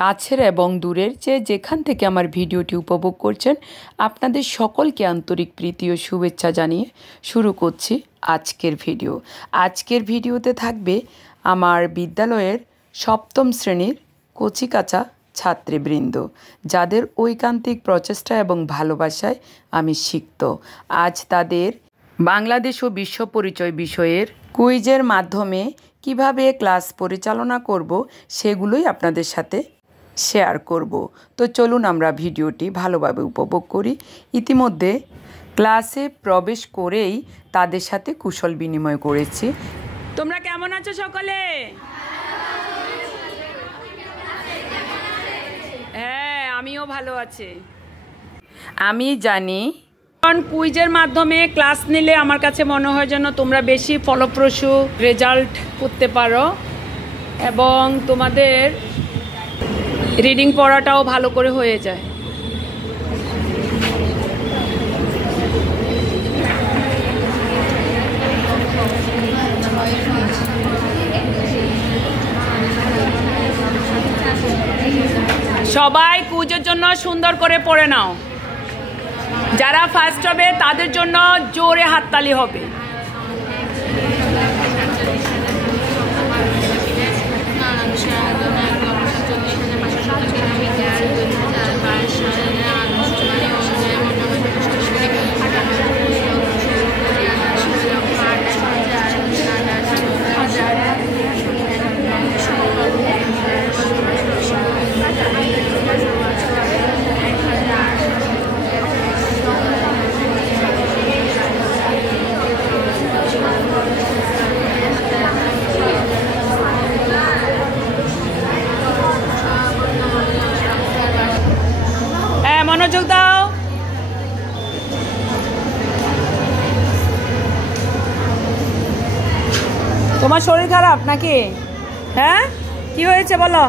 কাছের এবং দূরের যেখান থেকে আমার ভিডিওটি উপভোগ করছেন আপনাদের সকলকে আন্তরিক প্রীতি ও শুভেচ্ছা জানিয়ে শুরু করছি আজকের ভিডিও। আজকের ভিডিওতে থাকবে আমার বিদ্যালয়ের সপ্তম শ্রেণীর কচিকাঁচা ছাত্রীবৃন্দ, যাদের ঐকান্তিক প্রচেষ্টা এবং ভালোবাসায় আমি সিক্ত। আজ তাদের বাংলাদেশ ও বিশ্ব পরিচয় বিষয়ের কুইজের মাধ্যমে কিভাবে ক্লাস পরিচালনা করব সেগুলোই আপনাদের সাথে শেয়ার করব। তো চলুন আমরা ভিডিওটি ভালোভাবে উপভোগ করি। ইতিমধ্যে ক্লাসে প্রবেশ করেই তাদের সাথে কুশল বিনিময় করেছি। তোমরা কেমন আছো সকলে? হ্যাঁ, আমিও ভালো আছি। আমি জানি কারণ কুইজের মাধ্যমে ক্লাস নিলে আমার কাছে মনে হয় যেন তোমরা বেশি ফলপ্রসূ রেজাল্ট করতে পারো এবং তোমাদের রিডিং পড়াটাও ভালো করে হয়ে যায়। সবাই কুইজের জন্য সুন্দর করে পড়ে নাও। যারা ফার্স্ট হবে তাদের জন্য জোরে হাততালি হবে। মনোযোগ দাও। তোমার শরীর খারাপ নাকি? হ্যাঁ, কি হয়েছে বলো?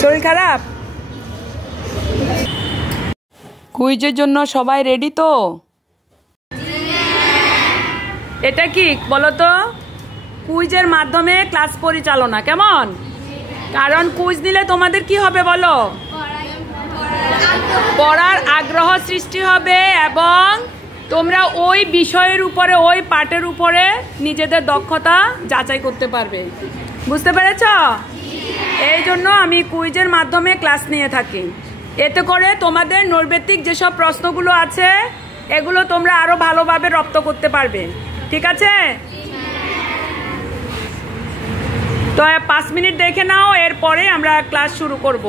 শরীর খারাপ? কুইজের জন্য সবাই রেডি তো? এটা কি বলো তো? কুইজের মাধ্যমে ক্লাস পরিচালনা কেমন? কারণ কুইজ দিলে তোমাদের কি হবে বলো? পড়ার আগ্রহ সৃষ্টি হবে এবং তোমরা ওই বিষয়ের উপরে, ওই পাঠের উপরে নিজেদের দক্ষতা যাচাই করতে পারবে। বুঝতে পেরেছ? এই জন্য আমি কুইজের মাধ্যমে ক্লাস নিয়ে থাকি। এতে করে তোমাদের নৈর্ব্যক্তিক যেসব প্রশ্নগুলো আছে এগুলো তোমরা আরো ভালোভাবে রপ্ত করতে পারবে। ঠিক আছে? তো 5 মিনিট দেখে নাও, এরপরে আমরা ক্লাস শুরু করব।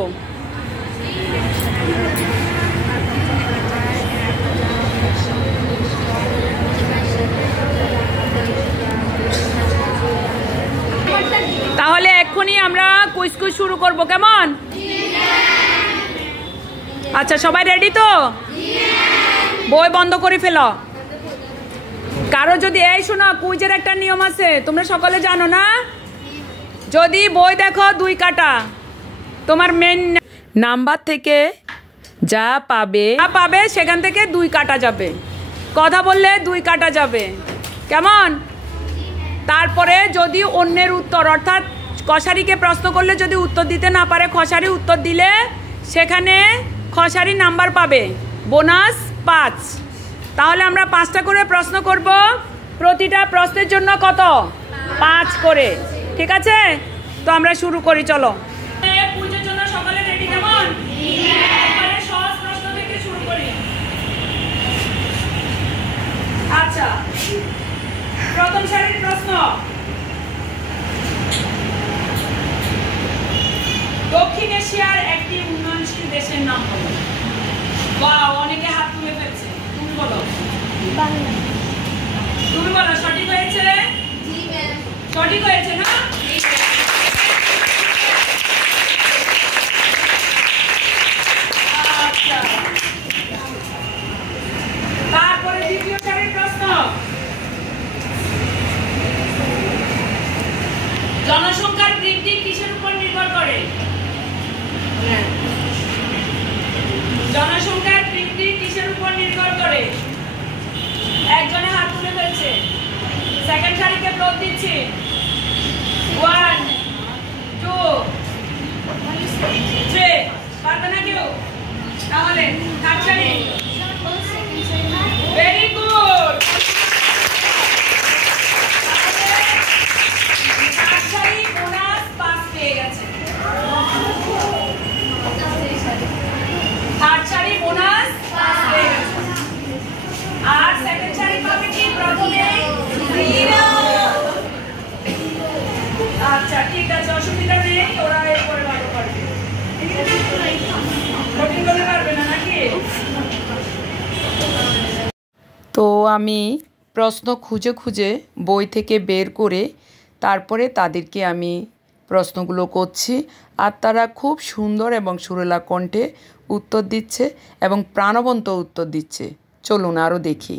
তাহলে এক্ষুনি আমরা কুইজ শুরু করব, কেমন? আচ্ছা, সবাই রেডি তো? বই বন্ধ করে ফেলো। কারো যদি এই শোনো, কুইজের একটা নিয়ম আছে, তোমরা সকলে জানো না? যদি বই দেখো 2 কাটা, তোমার মেন নাম্বার থেকে যা পাবে সেখান থেকে 2 কাটা যাবে। কথা বললে 2 কাটা যাবে, কেমন? তারপরে যদি অন্যের উত্তর, অর্থাৎ খসারিকে প্রশ্ন করলে যদি উত্তর দিতে না পারে, খসারি উত্তর দিলে সেখানে খসারি নাম্বার পাবে, বোনাস 5। তাহলে আমরা 5টা করে প্রশ্ন করব, প্রতিটা প্রশ্নের জন্য কত? 5 করে। ঠিক আছে? তো আমরা শুরু করি, চলো। কুইজের জন্য সকলে রেডি কেমন? সহজ প্রশ্ন থেকে শুরু করি। আচ্ছা, প্রথম সারির প্রশ্ন। দক্ষিণ এশিয়ার একটি উন্নয়নশীল দেশের নাম বলো। বাহ, অনেকে হাত তুলে ফেলছে। তুমি বলো। তুমি বলো। সঠিক হয়েছে? সঠিক হয়েছে না? আচ্ছা, তারপরে দ্বিতীয় সারির প্রশ্ন। জনসংখ্যার বৃদ্ধি কিসের উপর নির্ভর করে? জনসংখ্যার বৃদ্ধি কিসের উপর নির্ভর করে? একজনে হাত তুলে ফেলছে। সেকেন্ড সারিকে ব্লক দিচ্ছি। 1 2 তো আমি প্রশ্ন খুঁজে খুঁজে বই থেকে বের করে তারপরে তাদেরকে আমি প্রশ্নগুলো করছি, আর তারা খুব সুন্দর এবং সুরেলা কণ্ঠে উত্তর দিচ্ছে এবং প্রাণবন্ত উত্তর দিচ্ছে। চলুন আরও দেখি।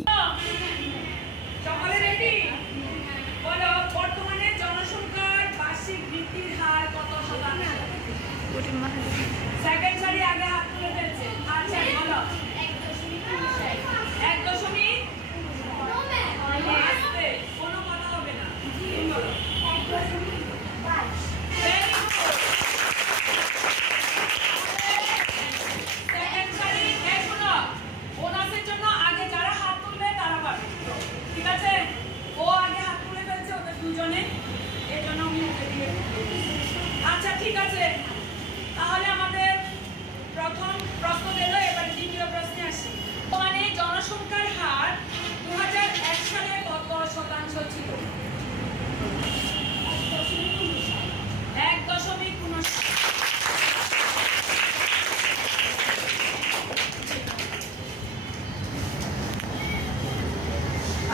আচ্ছা ঠিক আছে, তাহলে আমাদের প্রথম প্রশ্ন গেল, এবারে দ্বিতীয় প্রশ্নে আসি। মানে জনসংখ্যার হার 2001 সালে কত শতাংশ ছিল? 1.59।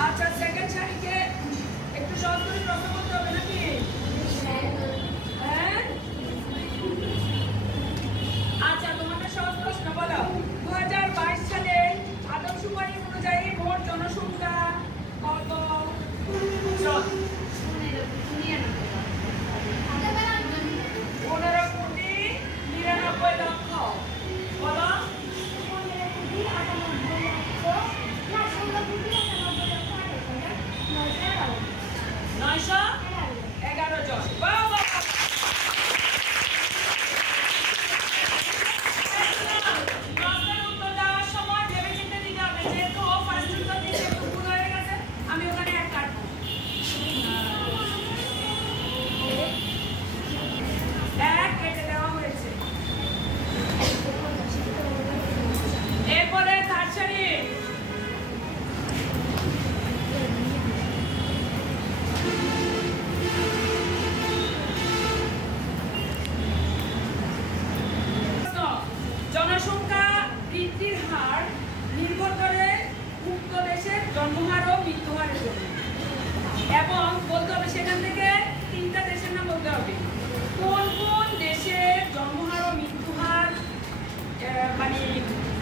আচ্ছা সেকেন্ড সারিকে একটু সহজ করে প্রশ্ন করতে হবে নাকি? হ্যাঁ আচ্ছা, তোমাদের সহজ প্রশ্ন বলো। 2022 সালে আদমশুমারি অনুযায়ী মোট জনসংখ্যা কত? 15,99,00,000 বলো। 911 জন। উত্তর দেওয়ার সময় ভেবে চিন্তে দিতে হবে, যেহেতু ও ফার্স্ট উত্তর দিচ্ছে একটু ভুল হয়ে গেছে, আমি ওখানে এক কাটবো। এক কেটে দেওয়া হয়েছে। এরপরে থার্ড সারি। জনসংখ্যা বৃদ্ধির হার নির্ভর করে মুক্ত দেশের জন্মহার ও মৃত্যুহারের জন্য, এবং বলতে হবে সেখান থেকে 3টা দেশের নাম বলতে হবে। কোন কোন দেশের জন্মহার ও মৃত্যুহার মানে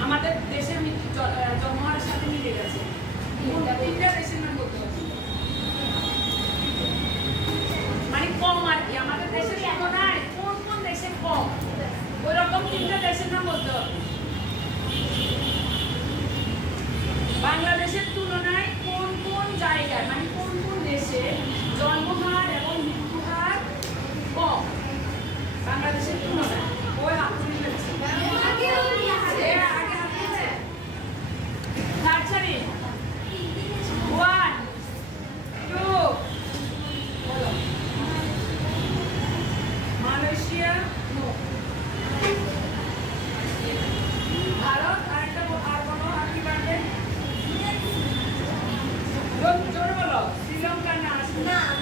আমাদের দেশের জন্মহারের সাথে মিলে গেছে, 3টা দেশের নাম বলতে হবে। মানে কম আর কি, আমাদের দেশের তুলনায় কোন কোন দেশে কম, ওইরকম 3টা দেশের নাম বলতে হবে। বাংলাদেশের তুলনায় কোন কোন জায়গায়, মানে কোন কোন দেশে জন্মহার এবং মৃত্যুহার কম বাংলাদেশের তুলনায়। ওই হাত তুলে ফেলছে, আগে হাত তুলছে। Nursery 1 2 Malaysia, no. ভারত, আরেকটা আর বলো, আর কি পারবে? জোরে বলো। শ্রীলঙ্কা না,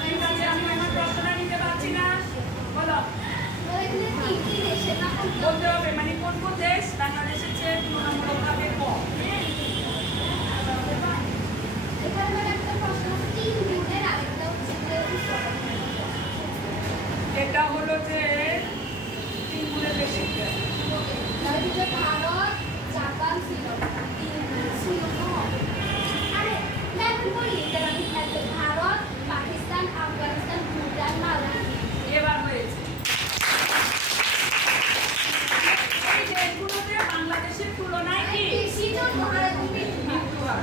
ঠিক আছে, আমি আমার প্রশ্নটা নিতে পারছি না, বলো। বলতে হবে মানে কোন কোন দেশ বাংলাদেশের চেয়ে তুলনামূলকভাবে কম। এটা হলো যে 3 গুণের বেশি। ভারত, জাপান, শ্রীলঙ্কা। ভারত, পাকিস্তান, আফগানিস্তান, ভুটান, মালদ্বীপ। এবার হয়েছে। এই দেশগুলোতে বাংলাদেশের তুলনায় কি মৃত্যুহার?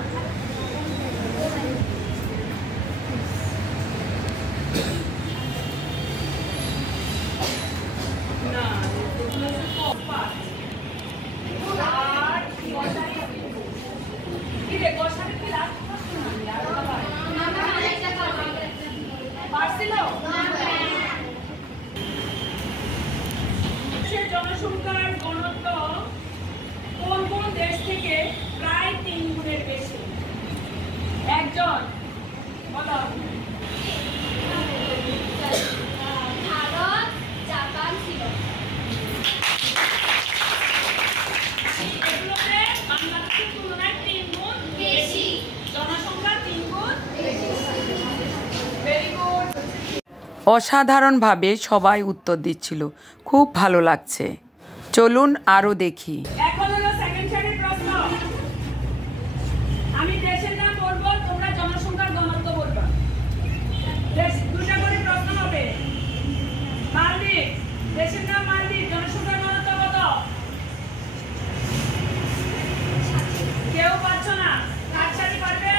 না, এগুলো কম পাঁচ। আর কি রে গোসারি কি লাস্ট প্রশ্ন না পারছিল? জনসংখ্যার ঘনত্ব কোন কোন দেশ থেকে প্রায় 3 গুণের বেশি? একজন বলো। ভারত, জাপান, শ্রীলঙ্কা। এগুলোতে বাংলাদেশের তুলনায় 3 গুণ বেশি জনসংখ্যা। অসাধারণভাবে সবাই উত্তর দিচ্ছিল। খুব ভালো লাগছে। চলুন আরও দেখি। এখন হলো সেকেন্ড সারির প্রশ্ন। আমি দেশের নাম বলবো, তোমরা জনসংখ্যার ঘনত্ব বলবা। দুটা করে প্রশ্ন হবে। মালদ্বীপ, দেশের নাম মালদ্বীপ, জনসংখ্যার ঘনত্ব কত? কেউ পাচ্ছ না? কার সারি পারবে?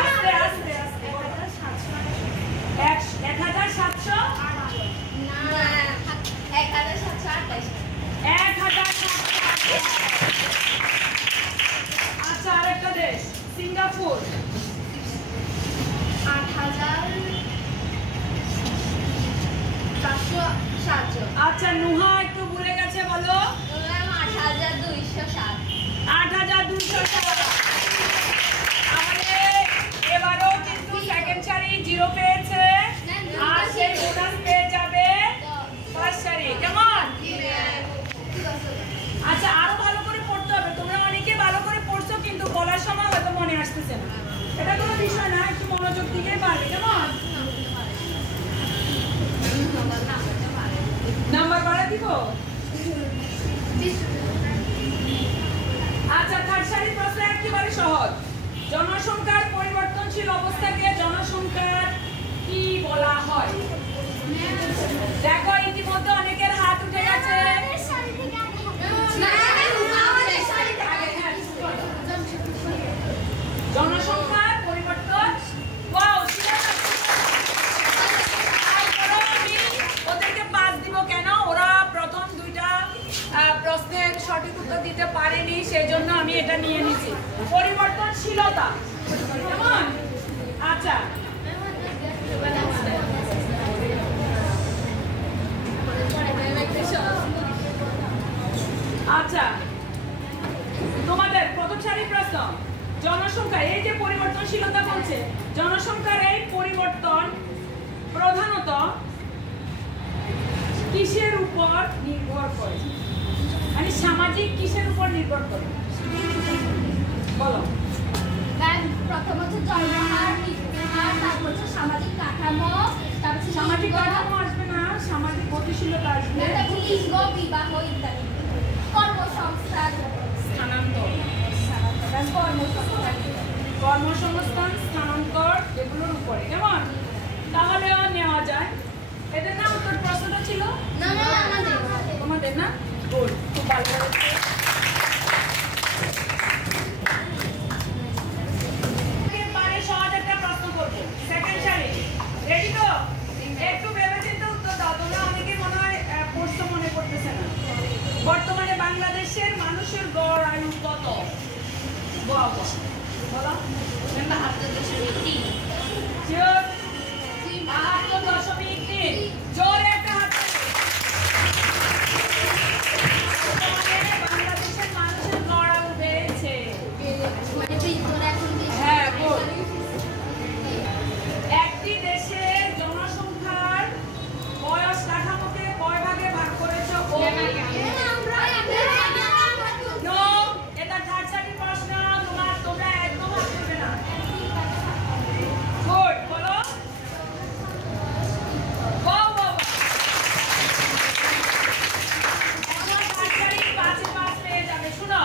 আস্তে আস্তে আস্তে। 1700। আচ্ছা, আরেকটা দেশ, সিঙ্গাপুর। 8,407। আচ্ছা, নুহা একটু ভুলে গেছে, বলো। 8,207। 8,207। তাহলে এবারও কিন্তু সেকেন্ড সারি 0 পেয়েছে, আর সেই বোনাস পেয়ে যাবে ফার্স্ট সারি। কেমন? আচ্ছা, আরো ভালো করে পড়তে হবে। তোমরা অনেকে ভালো করে পড়ছো, কিন্তু বলার সময় হয়তো মনে আসতেছে না। এটা কোনো বিষয় না, একটু মনোযোগ দিলেই পারবে। কেমন? নাম্বার বাড়া দিব। আচ্ছা, থার্ড সারির প্রশ্ন একেবারে সহজ। জনসংখ্যার পরিবর্তনশীল অবস্থাকে জনসংখ্যার কি বলা হয়? দেখো, ইতিমধ্যে অনেকের হাত উঠে গেছে। জনসংখ্যার পরিবর্তন। ওয়াও, আমি ওদেরকে পাস দিব কেন? ওরা প্রথম দুইটা প্রশ্নের সঠিক উত্তর দিতে পারেনি, সেই জন্য আমি এটা নিয়ে নিয়েছি। পরিবর্তনশীলতা কেমন? আচ্ছা, আচ্ছা, তোমাদের প্রথম সারির প্রশ্ন। জনসংখ্যা, এই যে পরিবর্তনশীলতা বলছে, জনসংখ্যার এই পরিবর্তন প্রধানত কিসের উপর নির্ভর করে? মানে সামাজিক কিসের উপর নির্ভর করে? বলো। প্রথম হচ্ছে জন্মহার, মৃত্যুহার, তারপর হচ্ছে সামাজিক কাঠামো, তারপর সামাজিক কাঠামো আসবে না, সামাজিক গতিশীলতা আসবে, লিঙ্গ, বিবাহ ইত্যাদি। কর্মসংস্থান, কর্মসংস্থান, স্থানান্তর, এগুলোর উপরে। কেমন? তাহলেও নেওয়া যায়। এদের না উত্তর প্রশ্নটা ছিল তোমাদের না? গুড, খুব ভালো হয়েছে। সহজ একটা প্রশ্ন করবো, সেকেন্ড সারি। রেডি তো? একটু ভেবে চিন্তে উত্তর দাও। তোমরা অনেকে মনে হয় পড়ছো, মনে করতেছে না। বর্তমানে বাংলাদেশের মানুষের গড় আয়ু কত? বলো। 72.3। জোরে একটা হাত। বাংলাদেশের মানুষের গড় আয়ু বেড়েছে। হ্যাঁ, গুড। একটি দেশের জনসংখ্যার বয়স কাঠামোকে কয় ভাগে ভাগ করেছে? এটা থার্ড সারির প্রশ্ন। তোমরা একদম হাত তুলবে না। গুড, বলো। এখন থার্ড সারি 5 পেয়ে যাবে। শুনো,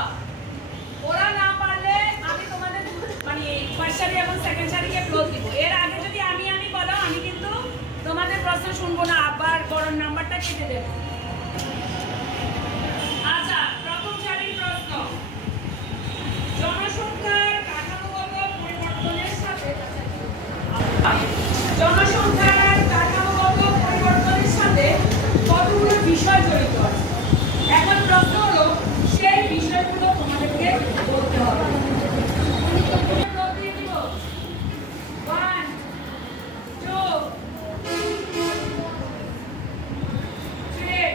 ওরা না পারলে আমি তোমাদের মানে ফার্স্ট সারি এবং সেকেন্ড সারিকে ক্লোজ দিব। এর আগে যদি আমি বলো, আমি কিন্তু তোমাদের প্রশ্ন শুনবো না, আবার বড় নাম্বারটা কেটে দেব। আচ্ছা, প্রথম সারির প্রশ্ন। জনসংখ্যার কাঠামোগত পরিবর্তনের সাথে কতগুলো বিষয় জড়িত আছে। এখন প্রশ্ন হলো, সেই বিষয়গুলো তোমাদেরকে বলতে হবে। 1, 2, 3,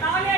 তাহলে